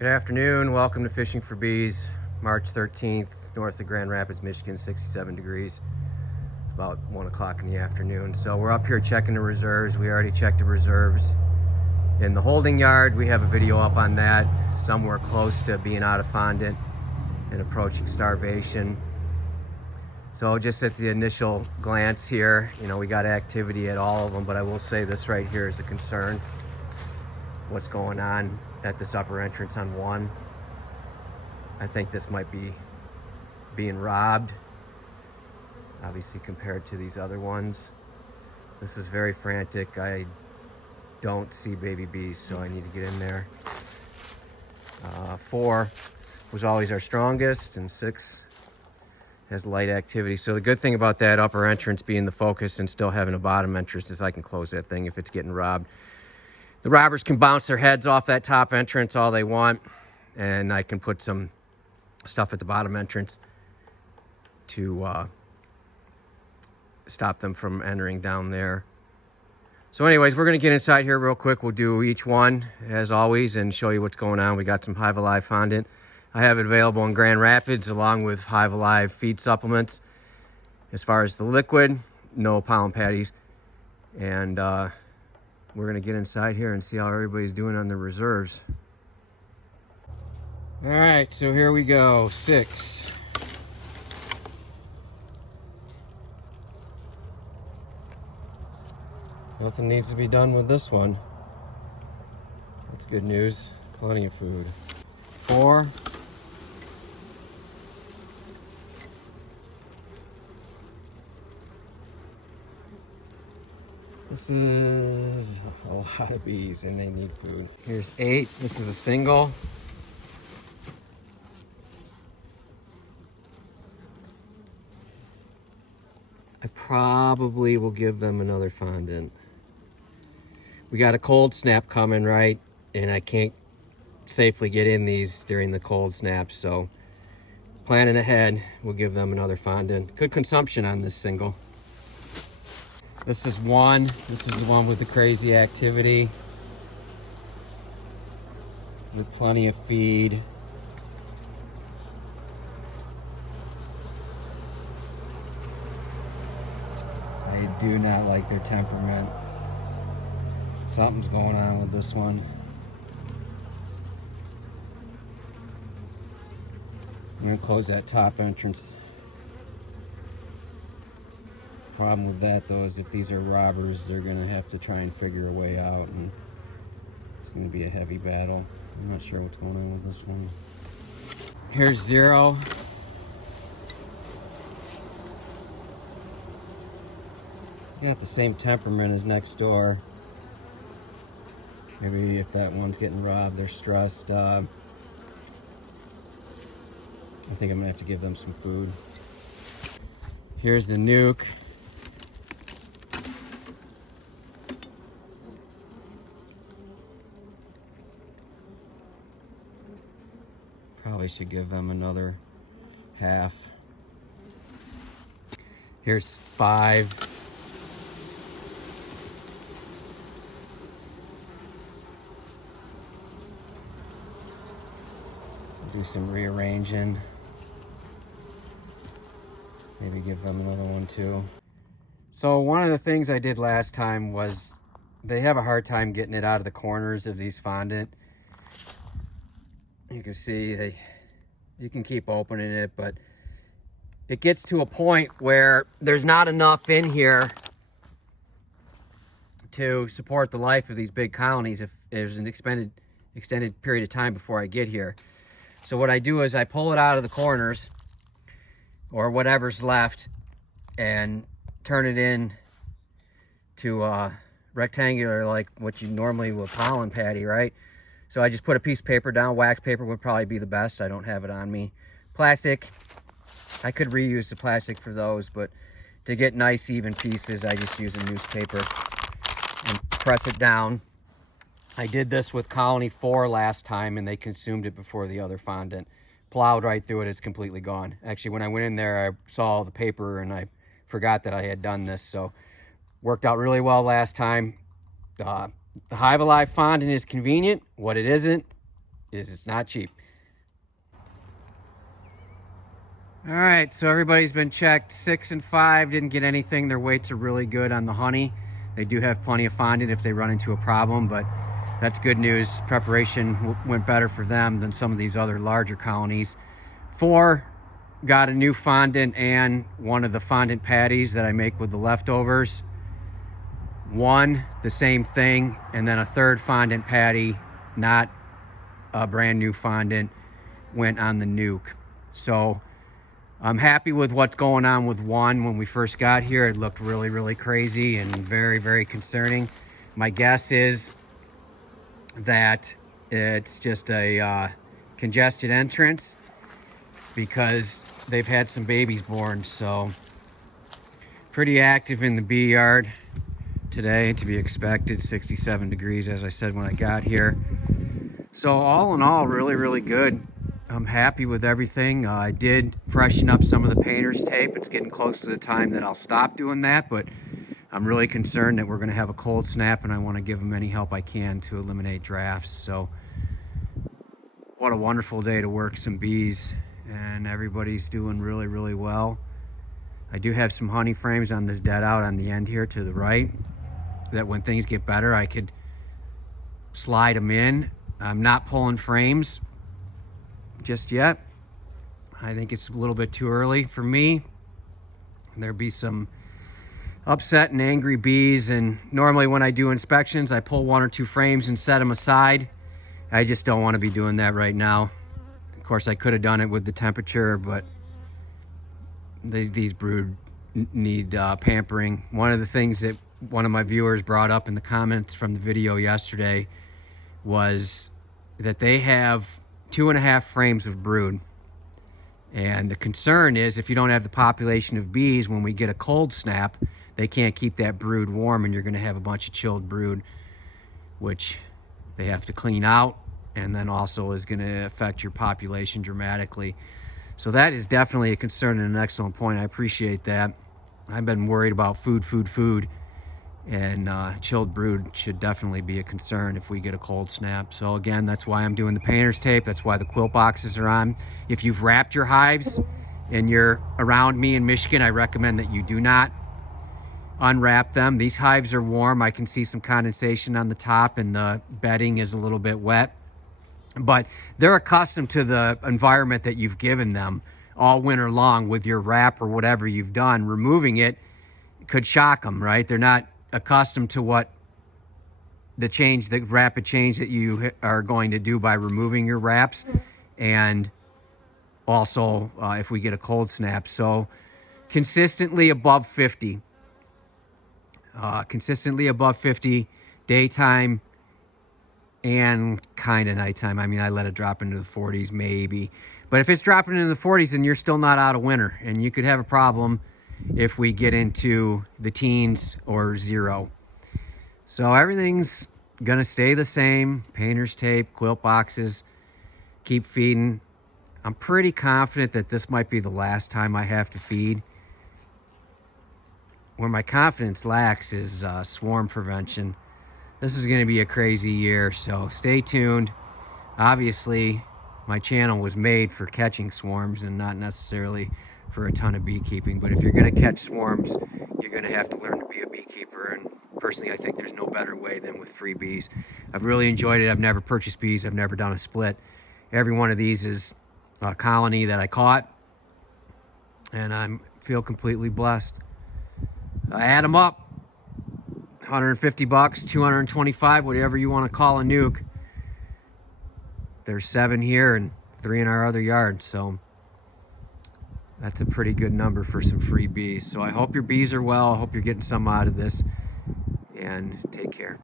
Good afternoon, welcome to Fishing for Bees, March 13th, north of Grand Rapids, Michigan, 67 degrees. It's about 1 o'clock in the afternoon. So we're up here checking the reserves. We already checked the reserves in the holding yard. We have a video up on that, somewhere close to being out of fondant and approaching starvation. So just at the initial glance here, you know, we got activity at all of them, but I will say this right here is a concern. What's going on at this upper entrance on one. I think this might be being robbed, obviously compared to these other ones. This is very frantic. I don't see baby bees, so I need to get in there. 4 was always our strongest, and 6 has light activity. So the good thing about that upper entrance being the focus and still having a bottom entrance is I can close that thing if it's getting robbed. The robbers can bounce their heads off that top entrance all they want, and I can put some stuff at the bottom entrance to stop them from entering down there. So anyways, we're going to get inside here real quick. We'll do each one as always and show you what's going on. We got some Hive Alive Fondant. I have it available in Grand Rapids along with Hive Alive feed supplements. As far as the liquid, no pollen patties. And we're going to get inside here and see how everybody's doing on the reserves. All right, so here we go. 6. Nothing needs to be done with this one. That's good news. Plenty of food. 4. This is a lot of bees and they need food. Here's 8. This is a single. I probably will give them another fondant. We got a cold snap coming, right? And I can't safely get in these during the cold snaps, so planning ahead, we'll give them another fondant. Good consumption on this single. This is 1. This is the one with the crazy activity. With plenty of feed. They do not like their temperament. Something's going on with this one. I'm going to close that top entrance. Problem with that though is if these are robbers, they're going to have to try and figure a way out, and it's going to be a heavy battle. I'm not sure what's going on with this one. Here's 0. Got the same temperament as next door. Maybe if that one's getting robbed, they're stressed. I think I'm gonna have to give them some food. Here's the nuke. Probably should give them another half. Here's 5. Do some rearranging. Maybe give them another one too. So one of the things I did last time was they have a hard time getting it out of the corners of these fondant. You can see you can keep opening it, but it gets to a point where there's not enough in here to support the life of these big colonies if there's an extended period of time before I get here. So what I do is I pull it out of the corners or whatever's left and turn it in to rectangular, like what you normally would pollen patty, right? So I just put a piece of paper down. Wax paper would probably be the best. I don't have it on me. Plastic, I could reuse the plastic for those, but to get nice even pieces, I just use a newspaper and press it down. I did this with Colony 4 last time, and they consumed it before the other fondant. Plowed right through it, it's completely gone. Actually, when I went in there, I saw all the paper, and I forgot that I had done this, so worked out really well last time. The Hive Alive Fondant is convenient. What it isn't is it's not cheap. All right, so everybody's been checked. 6 and 5 didn't get anything. Their weights are really good on the honey. They do have plenty of fondant if they run into a problem, but that's good news. Preparation went better for them than some of these other larger colonies. 4 got a new fondant and one of the fondant patties that I make with the leftovers. 1, the same thing, and then a third fondant patty, not a brand new fondant, went on the nuke. So I'm happy with what's going on with 1. When we first got here, it looked really, really crazy and very, very concerning. My guess is that it's just a congested entrance because they've had some babies born. So pretty active in the bee yard today, to be expected. 67 degrees, as I said when I got here. So all in all, really, really good. I'm happy with everything. I did freshen up some of the painter's tape. It's getting close to the time that I'll stop doing that, but I'm really concerned that we're going to have a cold snap, and I want to give them any help I can to eliminate drafts. So what a wonderful day to work some bees, and everybody's doing really, really well. I do have some honey frames on this dead out on the end here to the right, that when things get better, I could slide them in. I'm not pulling frames just yet. I think it's a little bit too early for me. There'll be some upset and angry bees, and normally when I do inspections, I pull 1 or 2 frames and set them aside. I just don't want to be doing that right now. Of course, I could have done it with the temperature, but these brood need pampering. One of the things that one of my viewers brought up in the comments from the video yesterday was that they have 2.5 frames of brood. And the concern is if you don't have the population of bees, when we get a cold snap, they can't keep that brood warm, and you're going to have a bunch of chilled brood, which they have to clean out, and then also is going to affect your population dramatically. So that is definitely a concern and an excellent point. I appreciate that. I've been worried about food, and chilled brood should definitely be a concern if we get a cold snap. So again, that's why I'm doing the painter's tape. That's why the quilt boxes are on. If you've wrapped your hives and you're around me in Michigan, I recommend that you do not unwrap them. These hives are warm. I can see some condensation on the top, and the bedding is a little bit wet, but they're accustomed to the environment that you've given them all winter long with your wrap or whatever you've done. Removing it could shock them, right? They're not accustomed to what the rapid change that you are going to do by removing your wraps, and also if we get a cold snap. So consistently above 50 daytime and kind of nighttime. I mean, I let it drop into the 40s maybe, but if it's dropping into the 40s, then you're still not out of winter, and you could have a problem if we get into the teens or 0. So everything's gonna stay the same. Painter's tape, quilt boxes, keep feeding. I'm pretty confident that this might be the last time I have to feed. Where my confidence lacks is swarm prevention. This is gonna be a crazy year, so stay tuned. Obviously, my channel was made for catching swarms and not necessarily for a ton of beekeeping, but if you're going to catch swarms, you're going to have to learn to be a beekeeper, and personally I think there's no better way than with Freebees. I've really enjoyed it. I've never purchased bees. I've never done a split. Every one of these is a colony that I caught, and I feel completely blessed. I add them up, 150 bucks, 225, whatever you want to call a nuke. There's 7 here and 3 in our other yard, so that's a pretty good number for some free bees. So I hope your bees are well. I hope you're getting some out of this, and take care.